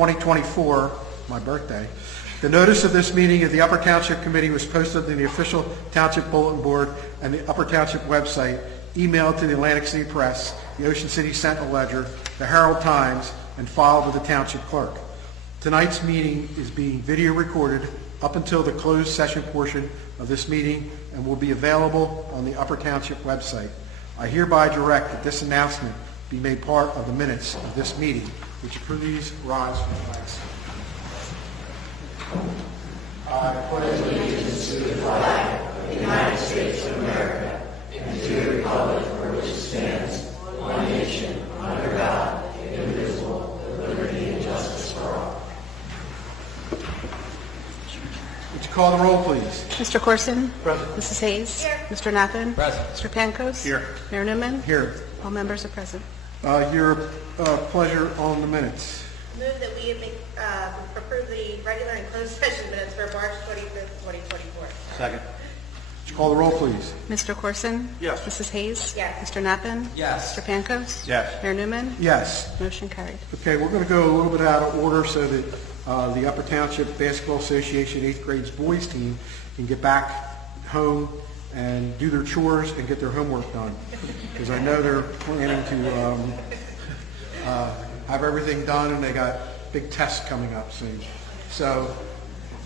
2024, my birthday. The notice of this meeting of the Upper Township Committee was posted in the official Township Bulletin Board and the Upper Township website, emailed to the Atlantic City Press, the Ocean City Sentinel-Ledger, the Herald Times, and filed with the Township Clerk. Tonight's meeting is being video recorded up until the closed session portion of this meeting and will be available on the Upper Township website. I hereby direct that this announcement be made part of the minutes of this meeting. Would you please rise for the flags? I pledge allegiance to the flag of the United States of America and to the republic for which it stands, one nation, under God, indivisible, with liberty and justice for all. Would you call the roll, please? Mr. Corson? Present. Mrs. Hayes? Here. Mr. Nathan? Present. Mr. Pankos? Here. Mayor Newman? Here. All members are present. Your pleasure on the minutes. Move that we approve the regular and closed session minutes for March 25th, 2024. Second. Would you call the roll, please? Mr. Corson? Yes. Mrs. Hayes? Yes. Mr. Nathan? Yes. Mr. Pankos? Yes. Mayor Newman? Yes. Motion carried. Okay, we're going to go a little bit out of order so that the Upper Township Basketball Association 8th grade boys team can get back home and do their chores and get their homework done. Because I know they're planning to have everything done, and they got big tests coming up soon. So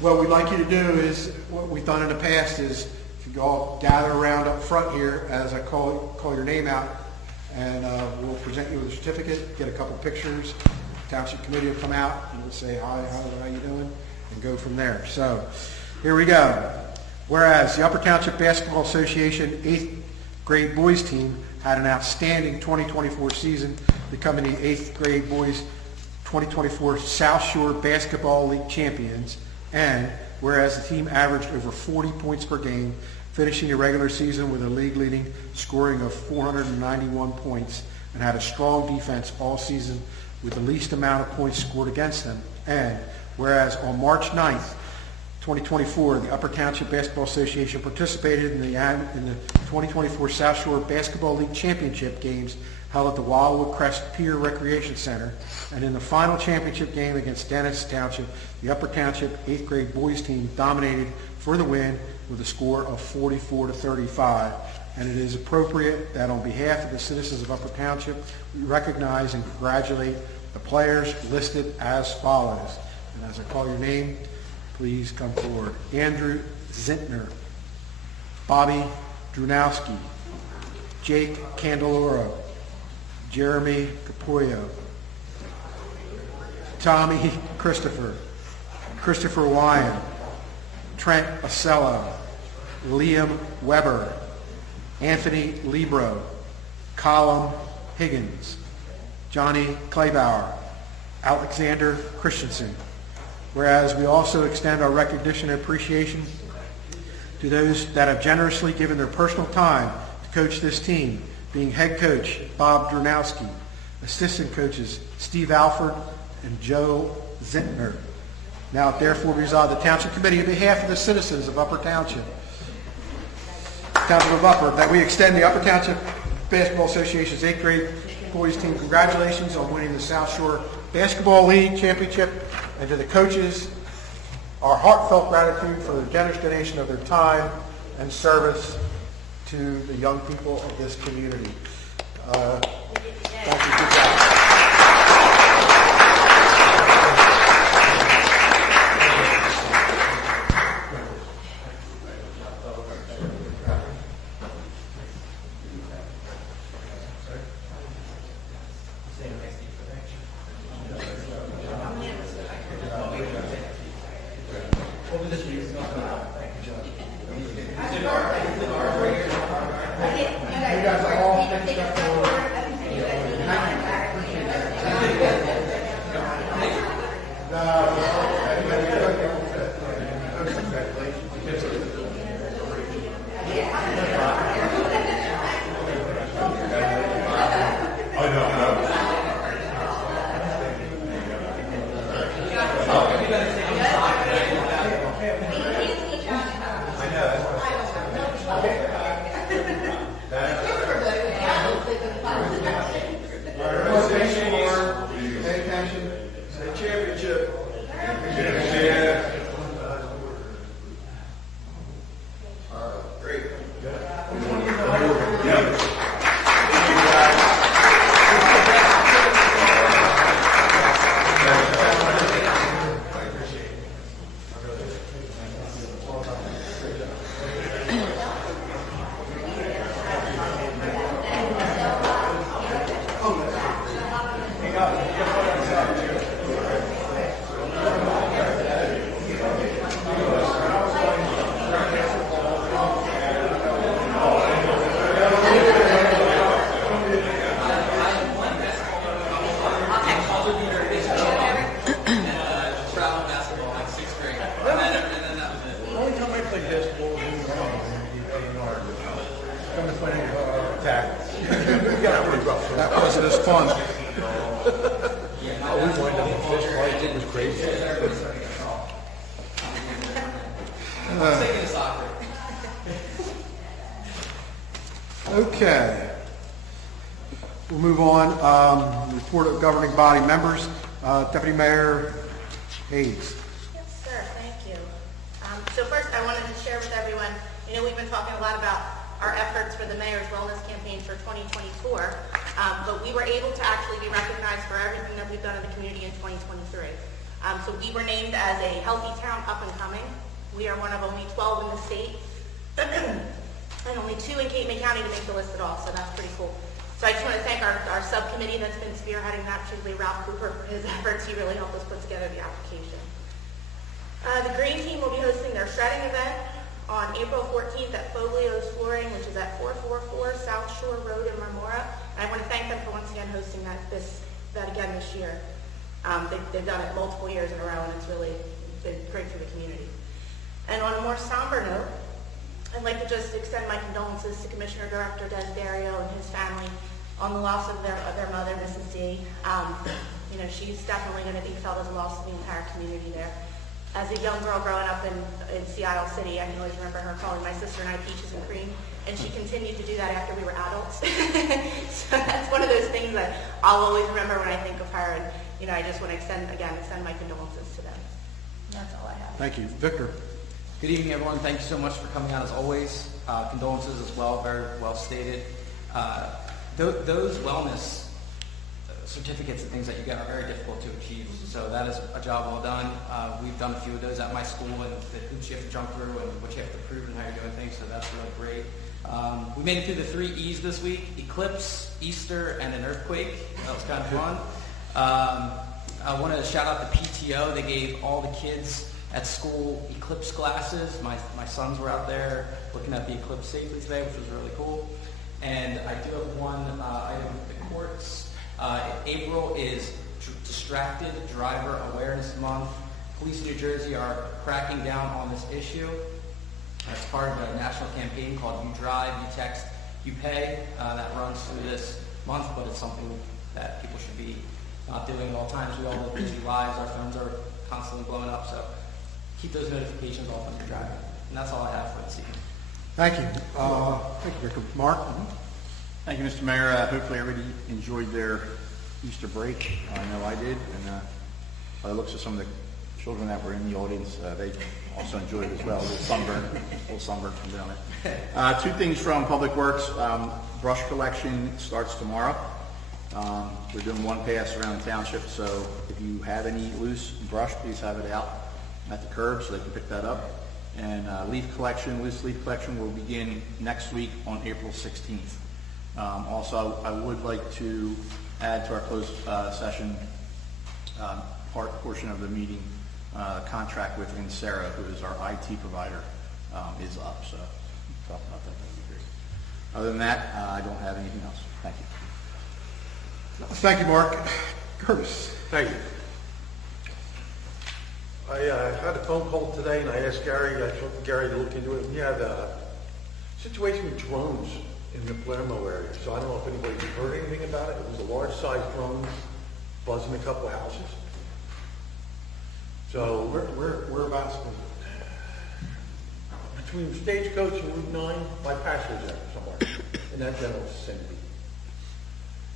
what we'd like you to do is, what we've done in the past is, if you all gather around up front here as I call your name out, and we'll present you with a certificate, get a couple pictures. Township committee will come out and we'll say hi, how you doing, and go from there. So here we go. Whereas the Upper Township Basketball Association 8th grade boys team had an outstanding 2024 season, becoming the 8th grade boys 2024 South Shore Basketball League champions, and whereas the team averaged over 40 points per game, finishing the regular season with a league-leading scoring of 491 points, and had a strong defense all season with the least amount of points scored against them. And whereas on March 9th, 2024, the Upper Township Basketball Association participated in the 2024 South Shore Basketball League Championship games held at the Wildwood Crest Pier Recreation Center. And in the final championship game against Dennis Township, the Upper Township 8th grade boys team dominated for the win with a score of 44-35. And it is appropriate that on behalf of the citizens of Upper Township, we recognize and congratulate the players listed as follows. And as I call your name, please come forward. Andrew Zintner, Bobby Drunowski, Jake Candeloro, Jeremy Capullo, Tommy Christopher, Christopher Wyan, Trent Acello, Liam Weber, Anthony Libro, Colin Higgins, Johnny Claybauer, Alexander Christensen. Whereas we also extend our recognition and appreciation to those that have generously given their personal time to coach this team, being head coach Bob Drunowski, assistant coaches Steve Alford and Joe Zintner. Now therefore resolved, the Township Committee, on behalf of the citizens of Upper Township of Upper, that we extend the Upper Township Basketball Association's 8th grade boys team congratulations on winning the South Shore Basketball League Championship, and to the coaches, our heartfelt gratitude for the generous donation of their time and service to the young people of this community. Thank you. Good job. fun. Oh, we wind up in fish fights, it was crazy. Okay. We'll move on. Report of governing body members. Deputy Mayor Hayes. Yes, sir, thank you. So first, I wanted to share with everyone, we've been talking a lot about our efforts for the Mayor's Wellness Campaign for 2024, but we were able to actually be recognized for everything that we've done in the community in 2023. So we were named as a Healthy Town Up and Coming. We are one of only 12 in the state, and only 2 in Cape May County to make the list at all, so that's pretty cool. So I just want to thank our subcommittee that's been spearheading that, particularly Ralph Cooper for his efforts. He really helped us put together the application. The Green Team will be hosting their shredding event on April 14th at Foglio's Flooring, which is at 444 South Shore Road in Marmora. And I want to thank them for once again hosting that again this year. They've done it multiple years in a row, and it's really been great for the community. And on a more somber note, I'd like to just extend my condolences to Commissioner Director Des Dario and his family on the loss of their mother, Mrs. D. She's definitely going to be felt as a loss of the entire community there. As a young girl growing up in Seattle City, I can always remember her calling my sister and I peaches and cream, and she continued to do that after we were adults. So that's one of those things that I'll always remember when I think of her, and I just want to extend my condolences to them. And that's all I have. Thank you. Victor. Good evening, everyone. Thank you so much for coming out as always. Condolences as well, very well stated. Those wellness certificates and things that you get are very difficult to achieve, so that is a job well done. We've done a few of those at my school, and the hoops you have to jump through and what you have to prove and how you're doing things, so that's really great. We made it through the 3 E's this week: eclipse, Easter, and an earthquake. That was kind of fun. I want to shout out the PTO. They gave all the kids at school eclipse glasses. My sons were out there looking at the eclipse safely today, which was really cool. And I do have one item with the courts. April is Distracted Driver Awareness Month. Police in New Jersey are cracking down on this issue as part of a national campaign called You Drive, You Text, You Pay that runs through this month, but it's something that people should be not doing at all times. We all live busy lives. Our phones are constantly blowing up, so keep those notifications off when you're driving. And that's all I have for this evening. Thank you. Thank you, Victor. Mark? Thank you, Mr. Mayor. Hopefully everybody enjoyed their Easter break. I know I did, and by the looks of some of the children that were in the audience, they also enjoyed it as well. A little sunburn from down there. 2 things from Public Works. Brush collection starts tomorrow. We're doing 1 pass around the township, so if you have any loose brush, please have it out at the curb so they can pick that up. And loose leaf collection will begin next week on April 16th. Also, I would like to add to our closed session portion of the meeting, contract with Insera, who is our IT provider, is up. So talk about that. That would be great. Other than that, I don't have anything else. Thank you. Thank you, Mark. Curtis. Thank you. I had a phone call today, and I asked Gary, I told Gary to look into it. We had a situation with drones in the Palermo area, so I don't know if anybody's heard anything about it. It was a large-sized drone buzzing a couple of houses. So Whereabouts was it? between Stagecoach and Route 9, my pastor's there somewhere in that general vicinity.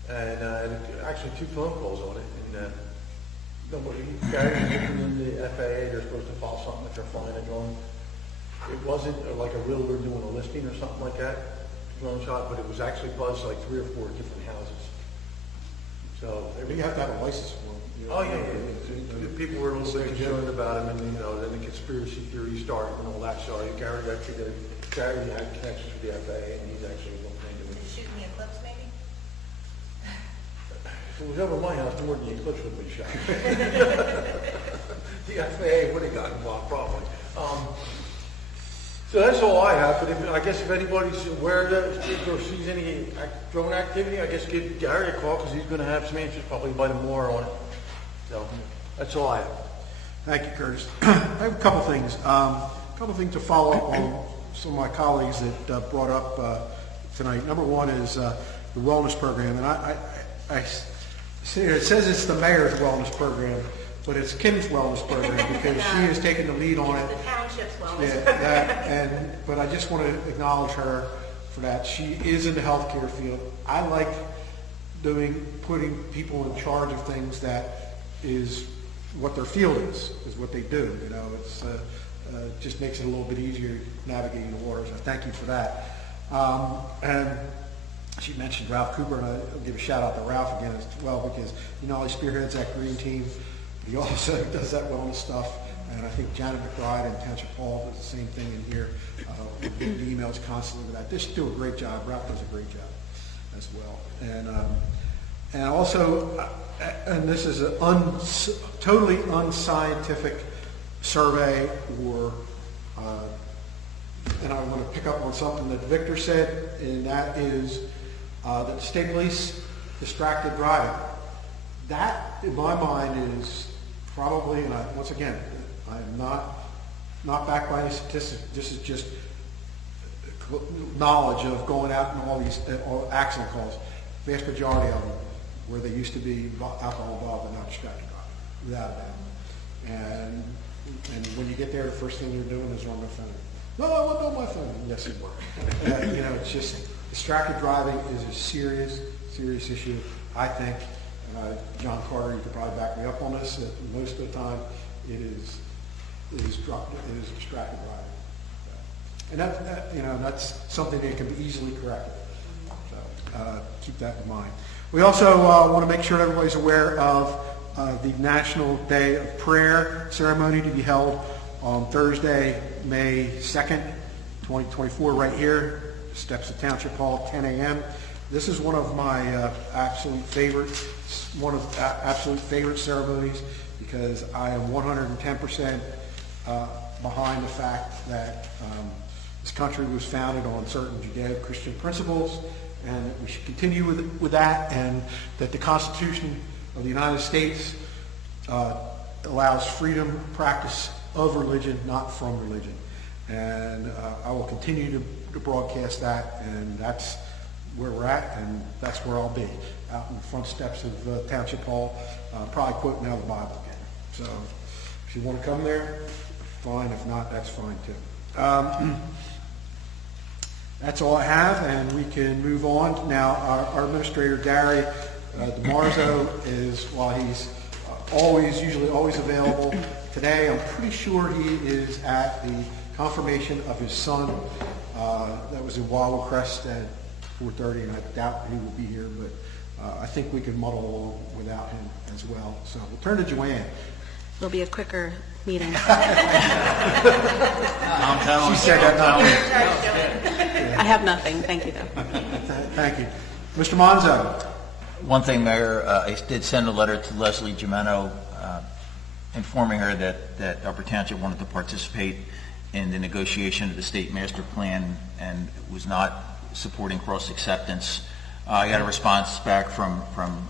And actually 2 phone calls on it, and Gary's looking in the FAA, they're supposed to file something if they're flying a drone. It wasn't like a realtor doing a listing or something like that, drone shot, but it was actually buzzed like 3 or 4 different houses. So You have to have a license for it. oh yeah. People were a little bit concerned about him, and then the conspiracy theory started and all that. So Gary actually Gary had connections with the FAA, and he's actually looking into it. Shooting the eclipse, maybe? If it was over my house, more than the eclipse would have been shot. The FAA would have gotten involved, probably. So that's all I have, but I guess if anybody's aware of that or sees any drone activity, I guess give Gary a call, because he's going to have some answers probably by tomorrow on it. So that's all I have. Thank you, Curtis. I have a couple things. A couple things to follow up on some of my colleagues that brought up tonight. Number one is the wellness program, and see, it says it's the mayor's wellness program, but it's Kim's wellness program because she has taken the lead on it. The township's wellness. Yeah, but I just want to acknowledge her for that. She is in the healthcare field. I like putting people in charge of things that is what their field is what they do. You know, it's just makes it a little bit easier navigating the waters. I thank you for that. And she mentioned Ralph Cooper, and I'll give a shout out to Ralph again as well because he not only spearheads that green team, but he also does that wellness stuff. And I think Janet McBride and Township Hall does the same thing in here. We get the emails constantly with that. They just do a great job. Ralph does a great job as well. And also, and this is a totally unscientific survey, and I want to pick up on something that Victor said, and that is that the state police distracted driving. That, in my mind, is probably, and once again, I'm not backed by any statistics. This is just knowledge of going out and all these accident calls. Vast majority of them, where they used to be alcohol involved, are not distracted driving, without a doubt. And when you get there, the first thing you're doing is on the phone. No, I wasn't on my phone. Yes, you were. You know, it's just distracted driving is a serious issue. I think, John Carter, you could probably back me up on this. That most of the time, it is distracted driving, and that's something that can be easily corrected. So keep that in mind. We also want to make sure everybody's aware of the National Day of Prayer ceremony to be held on Thursday, May 2nd, 2024, right here, steps of Township Hall, 10 a.m. This is one of my absolute favorite ceremonies because I am 110% behind the fact that this country was founded on certain Judeo-Christian principles, and that we should continue with that, and that the Constitution of the United States allows freedom of practice of religion, not from religion. And I will continue to broadcast that, and that's where we're at, and that's where I'll be, out in the front steps of Township Hall, probably quoting out of the Bible again. So if you want to come there, fine. If not, that's fine too. That's all I have, and we can move on. Now, our administrator, Gary DeMarzo, is, while he's usually always available, today I'm pretty sure he is at the confirmation of his son. That was in Wawa Crest at 4:30, and I doubt he will be here, but I think we can muddle along without him as well. So we'll turn to Joanne. It'll be a quicker meeting. She said that not. I have nothing. Thank you, though. Thank you. Mr. Monzo. One thing, Mayor, I did send a letter to Leslie Gimeno informing her that Upper Township wanted to participate in the negotiation of the state master plan and was not supporting cross-acceptance. I got a response back from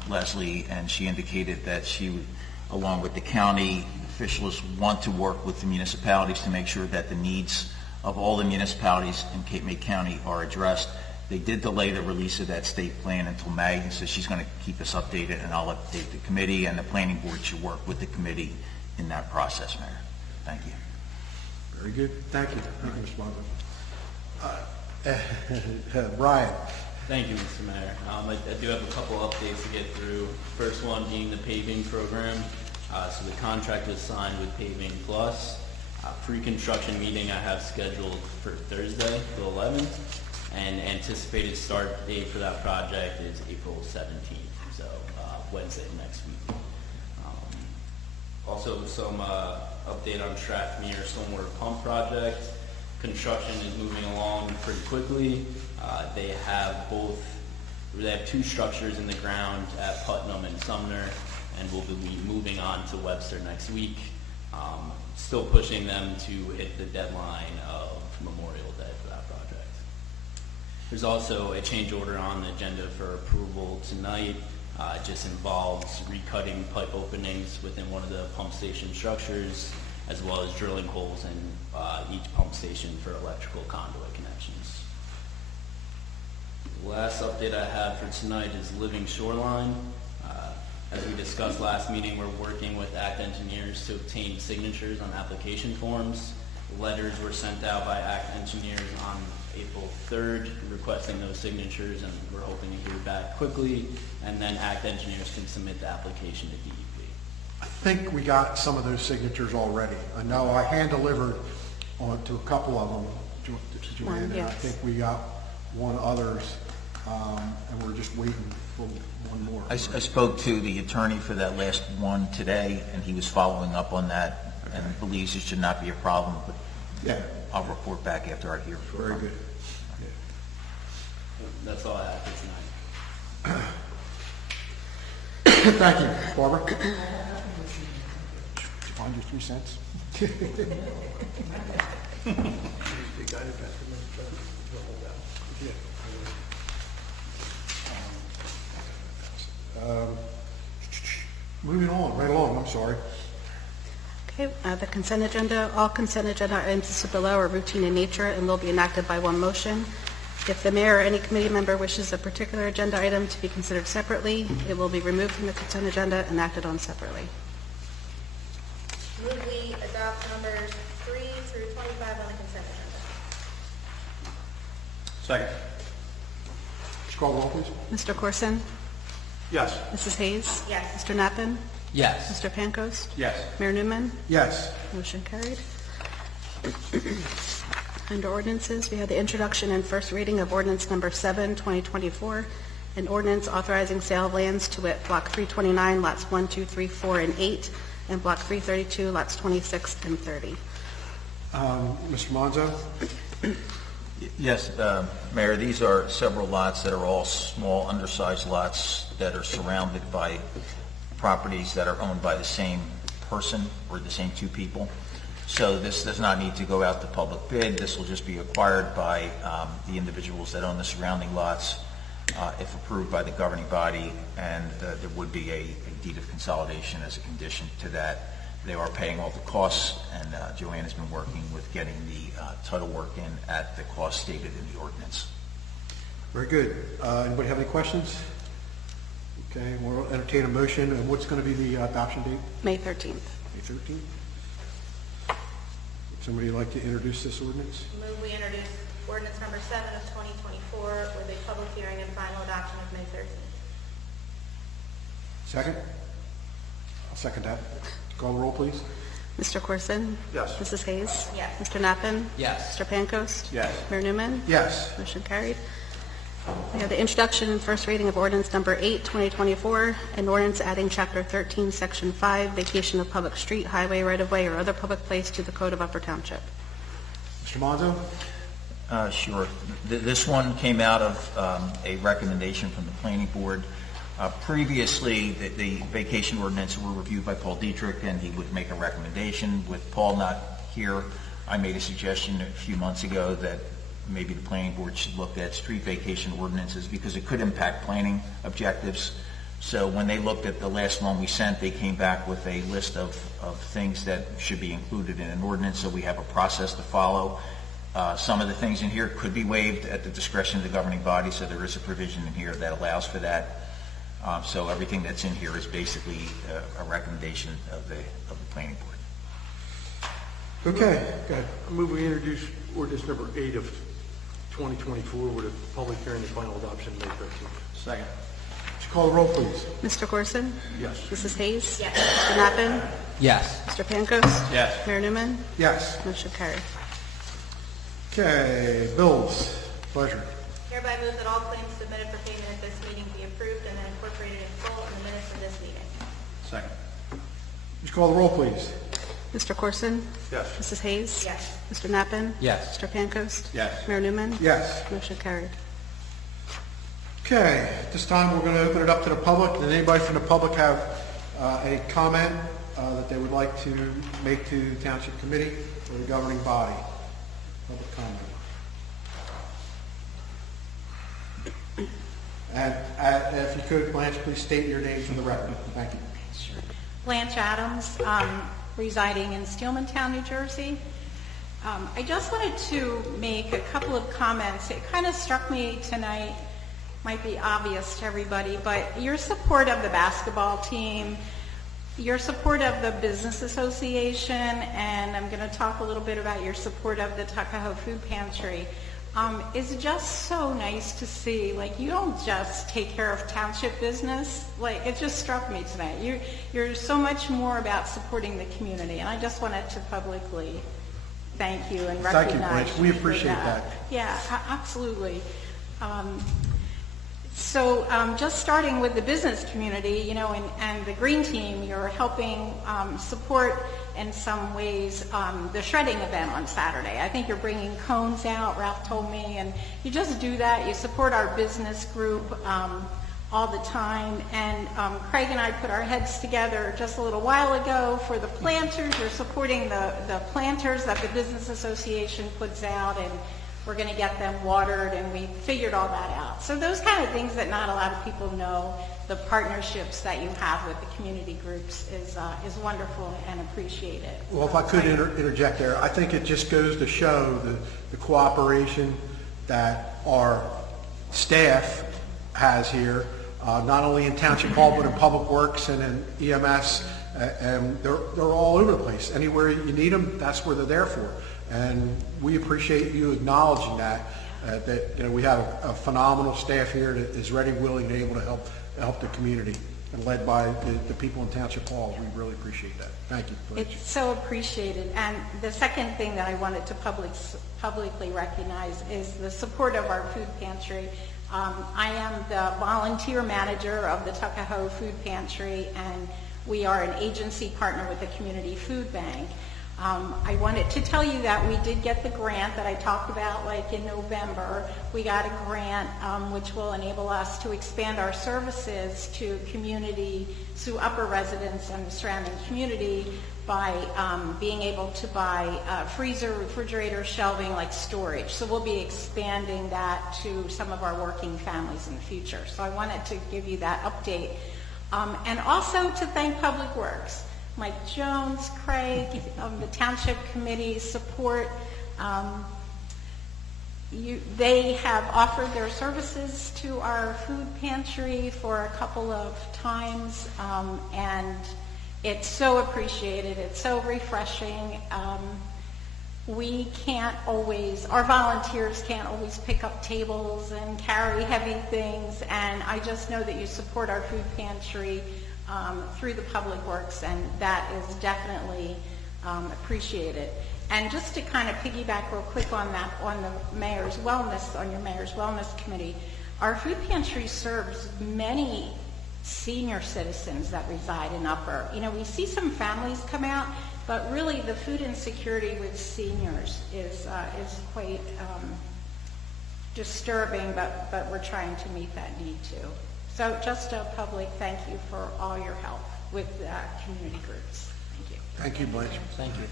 Leslie, and she indicated that she would, along with the county officials, want to work with the municipalities to make sure that the needs of all the municipalities in Cape May County are addressed. They did delay the release of that state plan until May, so she's going to keep us updated, and I'll update the committee, and the planning board should work with the committee in that process, Mayor. Thank you. Very good. Thank you. Thank you, Mr. Monzo. Brian. Thank you, Mr. Mayor. I do have a couple updates to get through. First one being the paving program. So the contract was signed with Paving Plus. Pre-construction meeting I have scheduled for Thursday, the 11th, and anticipated start date for that project is April 17th, so Wednesday next week. Also, some update on Strathmere Stormwater Pump Project. Construction is moving along pretty quickly. They have two structures in the ground at Putnam and Sumner, and we'll be moving on to Webster next week. Still pushing them to hit the deadline of Memorial Day for that project. There's also a change order on the agenda for approval tonight. It just involves recutting pipe openings within one of the pump station structures, as well as drilling holes in each pump station for electrical conduit connections. The last update I have for tonight is Living Shoreline. As we discussed last meeting, we're working with ACT engineers to obtain signatures on application forms. Letters were sent out by ACT engineers on April 3rd requesting those signatures, and we're hoping to hear back quickly, and then ACT engineers can submit the application to DEP. I think we got some of those signatures already. I know I hand-delivered on to a couple of them, to Joanne, and I yes. think we got one others, and we're just waiting for one more. I spoke to the attorney for that last one today, and he was following up on that and believes it should not be a problem, but Yeah, I'll report back after I hear from him. very good. That's all I have for tonight. Thank you, Barbara. Find your 3 cents. The guy who got the minutes, he'll hold out. Moving on, right along, I'm sorry. Okay, the consent agenda, all consent agenda items listed below are routine in nature and will be enacted by one motion. If the mayor or any committee member wishes a particular agenda item to be considered separately, it will be removed from the consent agenda and acted on separately. Move we adopt numbers 3 through 25 on the consent agenda. Second. Would you call the roll, please? Mr. Corson? Yes. Mrs. Hayes? Yes. Mr. Knappen? Yes. Mr. Pancoast? Yes. Mayor Newman? Yes. Motion carried. Under ordinances, we have the introduction and first reading of ordinance number 7, 2024, an ordinance authorizing sale of lands to wit Block 329, lots 1, 2, 3, 4, and 8, and Block 332, lots 26 and 30. Mr. Monzo? Yes, Mayor, these are several lots that are all small, undersized lots that are surrounded by properties that are owned by the same person or the same 2 people. So this does not need to go out to public bid. This will just be acquired by the individuals that own the surrounding lots if approved by the governing body, and there would be a deed of consolidation as a condition to that. They are paying all the costs, and Joanne has been working with getting the title work in at the cost stated in the ordinance. Very good. Anybody have any questions? Okay, we'll entertain a motion. And what's going to be the adoption date? May 13th. May 13th? Somebody like to introduce this ordinance? Move we introduce ordinance number 7 of 2024 with a public hearing and final adoption of May 13th. Second? I'll second that. Call the roll, please. Mr. Corson? Yes. Mrs. Hayes? Yes. Mr. Knappen? Yes. Mr. Pancoast? Yes. Mayor Newman? Yes. Motion carried. We have the introduction and first reading of ordinance number 8, 2024, an ordinance adding Chapter 13, Section 5, vacation of public street, highway, right-of-way, or other public place to the Code of Upper Township. Mr. Monzo? Sure. This one came out of a recommendation from the planning board. Previously, the vacation ordinance were reviewed by Paul Dietrich, and he would make a recommendation. With Paul not here, I made a suggestion a few months ago that maybe the planning board should look at street vacation ordinances because it could impact planning objectives. So when they looked at the last one we sent, they came back with a list of things that should be included in an ordinance, so we have a process to follow. Some of the things in here could be waived at the discretion of the governing body, so there is a provision in here that allows for that. So everything that's in here is basically a recommendation of the planning board. Okay, good. I move we introduce ordinance number 8 of 2024 with a public hearing and final adoption May 13th. Second. Would you call the roll, please? Mr. Corson? Yes. Mrs. Hayes? Yes. Mr. Knappen? Yes. Mr. Pancoast? Yes. Mayor Newman? Yes. Motion carried. Okay, bills. Pleasure. Hereby move that all claims submitted for payment at this meeting be approved and then incorporated in full in the minutes of this meeting. Second. Would you call the roll, please? Mr. Corson? Yes. Mrs. Hayes? Yes. Mr. Knappen? Yes. Mr. Pancoast? Yes. Mayor Newman? Yes. Motion carried. Okay, at this time, we're going to open it up to the public. Does anybody from the public have a comment that they would like to make to the Township Committee or the governing body? Public comment. And if you could, Blanche, please state your name for the record. Thank you. Blanche Adams, residing in Steelmantown, New Jersey. I just wanted to make a couple of comments. It kind of struck me tonight might be obvious to everybody, but your support of the basketball team, your support of the Business Association, and I'm going to talk a little bit about your support of the Tuckahoe Food Pantry, is just so nice to see. Like, you don't just take care of township business. Like, it just struck me tonight. You're so much more about supporting the community, and I just wanted to publicly thank you and Thank you, recognize Blanche. We you for appreciate that. Yeah, absolutely. So just starting with the business community, you know, and the Green Team, you're helping support in some ways the shredding event on Saturday. I think you're bringing cones out, Ralph told me, and you just do that. You support our business group all the time. And Craig and I put our heads together just a little while ago for the planters. You're supporting the planters that the Business Association puts out, and we're going to get them watered, and we figured all that out. So those kind of things that not a lot of people know, the partnerships that you have with the community groups is wonderful and appreciated. Well, if I could interject there, I think it just goes to show the cooperation that our staff has here, not only in Township Hall, but in Public Works and in EMS, and they're all over the place. Anywhere you need them, that's where they're there for. And we appreciate you acknowledging that, that, you know, we have a phenomenal staff here that is ready, willing, and able to help the community, and led by the people in Township Hall. We really appreciate that. Thank you. Blanche. It's so appreciated. And the second thing that I wanted to publicly recognize is the support of our food pantry. I am the volunteer manager of the Tuckahoe Food Pantry, and we are an agency partner with the Community Food Bank. I wanted to tell you that we did get the grant that I talked about like in November. We got a grant which will enable us to expand our services to upper residents and the surrounding community by being able to buy freezer, refrigerator, shelving, like storage. So we'll be expanding that to some of our working families in the future. So I wanted to give you that update. And also to thank Public Works. Mike Jones, Craig, the Township Committee support. They have offered their services to our food pantry for a couple of times, and it's so appreciated. It's so refreshing. Our volunteers can't always pick up tables and carry heavy things, and I just know that you support our food pantry through the Public Works, and that is definitely appreciated. And just to kind of piggyback real quick on that, on your Mayor's Wellness Committee, our food pantry serves many senior citizens that reside in Upper. You know, we see some families come out, but really the food insecurity with seniors is quite disturbing, but we're trying to meet that need too. So just a public thank you for all your help with community groups. Thank you. Thank you, Blanche. Thank you.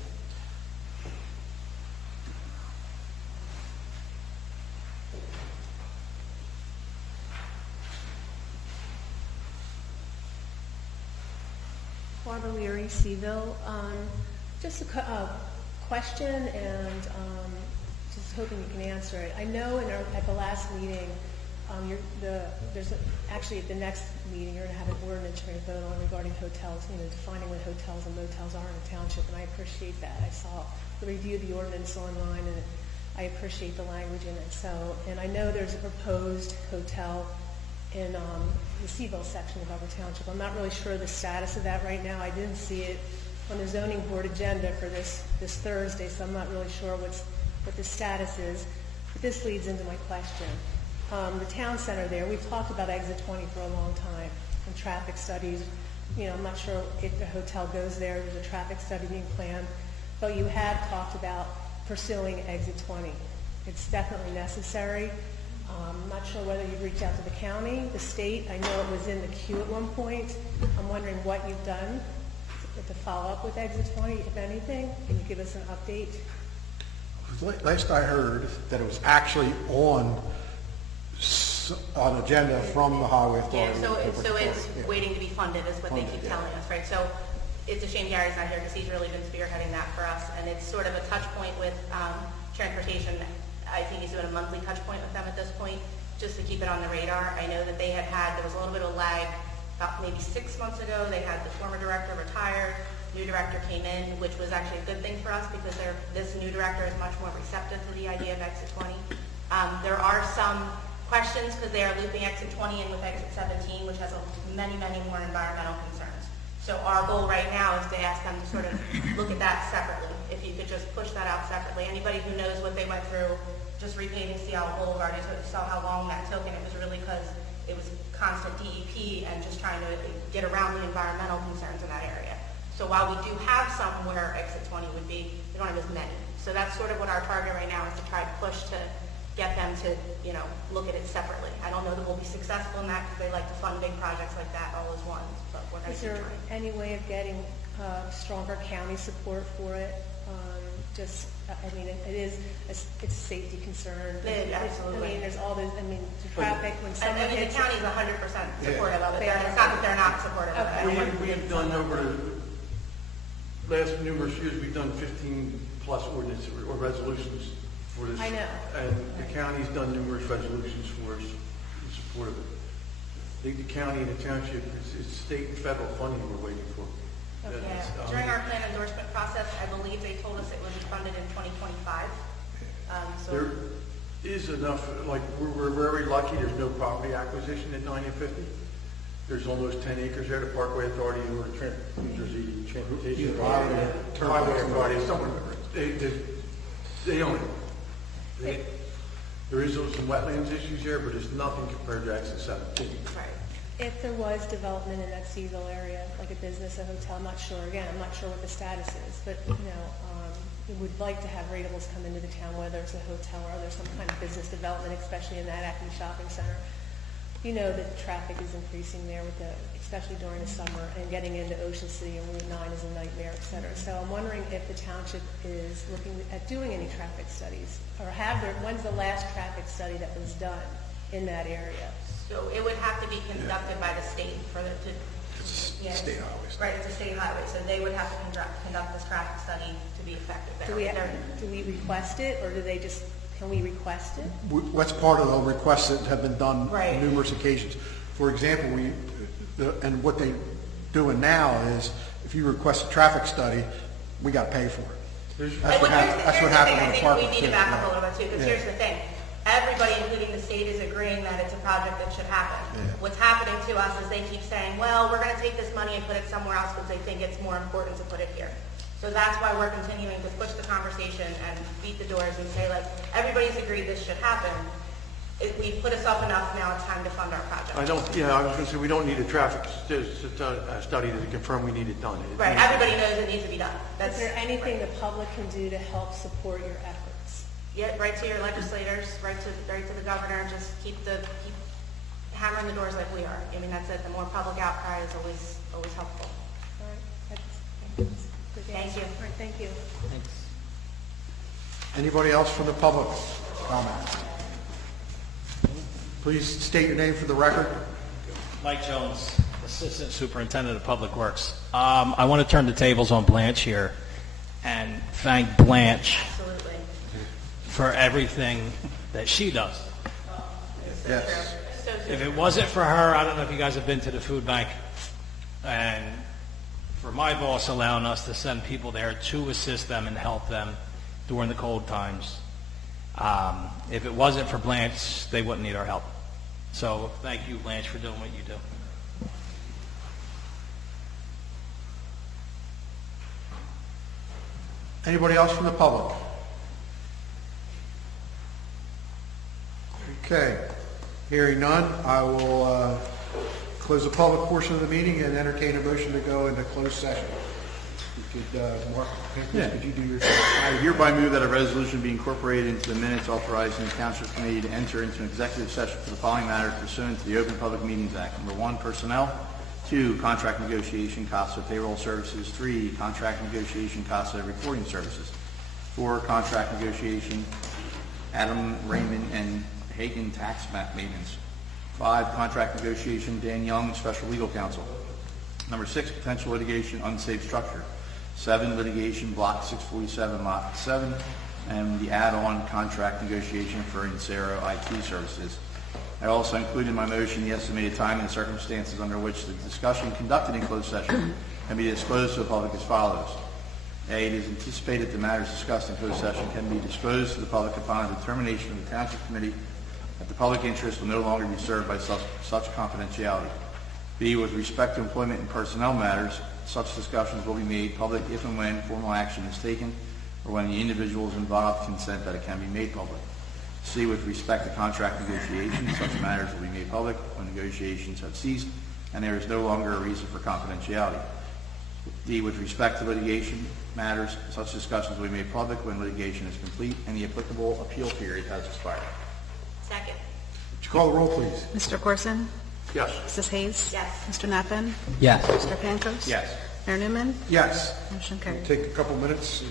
Barbara Leary, Seville. Just a question, and just hoping you can answer it. I know at the last meeting, actually at the next meeting, you're going to have an ordinance you're going to vote on regarding hotels, defining what hotels and motels are in the township, and I appreciate that. I saw the review of the ordinance online, and I appreciate the language in it. So, and I know there's a proposed hotel in the Seville section of Upper Township. I'm not really sure the status of that right now. I didn't see it on the zoning board agenda for this Thursday, so I'm not really sure what the status is. But this leads into my question. The town center there, we've talked about Exit 20 for a long time, and traffic studies. I'm not sure if the hotel goes there. There's a traffic study being planned, but you have talked about pursuing Exit 20. It's definitely necessary. I'm not sure whether you've reached out to the county, the state. I know it was in the queue at one point. I'm wondering what you've done to follow up with Exit 20, if anything. Can you give us an update? Last I heard that it was actually on agenda from the Highway Authority. Yeah, so it's waiting to be funded is what they keep telling us, right? So it's a shame Gary's not here because he's really been spearheading that for us, and it's sort of a touch point with transportation. I think he's doing a monthly touch point with them at this point, just to keep it on the radar. I know that there was a little bit of lag about maybe 6 months ago. They had the former director retired, new director came in, which was actually a good thing for us because this new director is much more receptive to the idea of Exit 20. There are some questions because they are looping Exit 20 in with Exit 17, which has many more environmental concerns. So our goal right now is to ask them to sort of look at that separately. If you could just push that out separately. Anybody who knows what they went through just repaving Seattle Boulevard, you saw how long that took, and it was really because it was constant DEP and just trying to get around the environmental concerns in that area. So while we do have some where Exit 20 would be, we don't have as many. So that's sort of what our target right now is, to try to push to get them to, look at it separately. I don't know that we'll be successful in that because they like to fund big projects like that all as one, but we're going Is to keep there trying. any way of getting stronger county support for it? It's a safety concern. Absolutely. There's all those, the traffic, when someone And the hits. county is 100% supportive of it. It's not that they're not supportive of it. We have done over the last numerous years, we've done 15 plus ordinances or resolutions for this. I know. And the county's done numerous resolutions for us in support of it. I think the county and the township, it's state and federal funding we're waiting for. Yeah. That's, During our plan endorsement process, I believe they told us it would be funded in 2025. There is enough, like, we're very lucky, there's no property acquisition at 9 and 50. There's almost 10 acres there, the Parkway Authority or New Jersey Transportation. Highway Authority, someone, they own it. There is some wetlands issues there, but it's nothing compared to Exit 17. Right. If there was development in that Seaville area, like a business, a hotel, I'm not sure, again, I'm not sure what the status is, but, we would like to have ratables come into the town, whether it's a hotel or there's some kind of business development, especially in that Acme Shopping Center. The traffic is increasing there especially during the summer, and getting into Ocean City and Route 9 is a nightmare, et cetera. So I'm wondering if the township is looking at doing any traffic studies, or when's the last traffic study that was done in that area? So it would have to be conducted by the state for them to. Yes. State highways. Right, it's a state highway, so they would have to conduct this traffic study to be effective there. Do we request it, or can we request it? What's part of the requests that have been done Right. on numerous occasions. For example, and what they're doing now is, if you request a traffic study, we got to pay for it. That's what happened on the I park. think we need to back up a little bit too, because Yeah. here's the thing. Everybody, including the state, is agreeing that it's a project that should happen. Yeah. What's happening to us is they keep saying, well, we're going to take this money and put it somewhere else because they think it's more important to put it here. So that's why we're continuing to push the conversation and beat the doors and say, like, everybody's agreed this should happen. We put us up enough, now it's time to fund our project. I was going to say, we don't need a traffic study to confirm we need it done. Right, everybody knows it needs to be done. Is there anything the public can do to help support your efforts? Yeah, right to your legislators, right to the governor, just keep hammering the doors like we are. That's it. The more public outcry is always helpful. All right, that's good Thank answer. you. All right, thank you. Thanks. Anybody else from the public comment? Please state your name for the record. Mike Jones, Assistant Superintendent of Public Works. I want to turn the tables on Blanche here and thank Blanche Absolutely. for everything that she does. Yes. So If it wasn't for her, I don't know if you guys have been to the food bank, and for my boss allowing us to send people there to assist them and help them during the cold times. If it wasn't for Blanche, they wouldn't need our help. So thank you, Blanche, for doing what you do. Anybody else from the public? Okay, hearing none, I will close the public portion of the meeting and entertain a motion to go into closed session. You could, Mark, could you do your? I hereby move that a resolution be incorporated into the minutes authorizing the Township Committee to enter into an executive session for the following matters pursuant to the Open Public Meetings Act. Number 1, personnel. 2, contract negotiation, costs of payroll services. 3, contract negotiation, costs of recording services. 4, contract negotiation, Adam Raymond and Hagen tax maintenance. 5, contract negotiation, Dan Young, special legal counsel. Number 6, potential litigation, unsafe structure. 7, litigation, block 647, lot 7, and the add-on contract negotiation for Insero IT services. I also include in my motion the estimated time and circumstances under which the discussion conducted in closed session can be disclosed to the public as follows. A, it is anticipated the matters discussed in closed session can be disclosed to the public upon a determination of the Township Committee that the public interest will no longer be served by such confidentiality. B, with respect to employment and personnel matters, such discussions will be made public if and when formal action is taken or when the individuals involved consent that it can be made public. C, with respect to contract negotiations, such matters will be made public when negotiations have ceased and there is no longer a reason for confidentiality. D, with respect to litigation matters, such discussions will be made public when litigation is complete and the applicable appeal period has expired. Second. Would you call the roll, please? Mr. Corson? Yes. Mrs. Hayes? Yes. Mr. Nappen? Yes. Mr. Pankos? Yes. Mayor Newman? Yes. Motion carried. Take a couple minutes.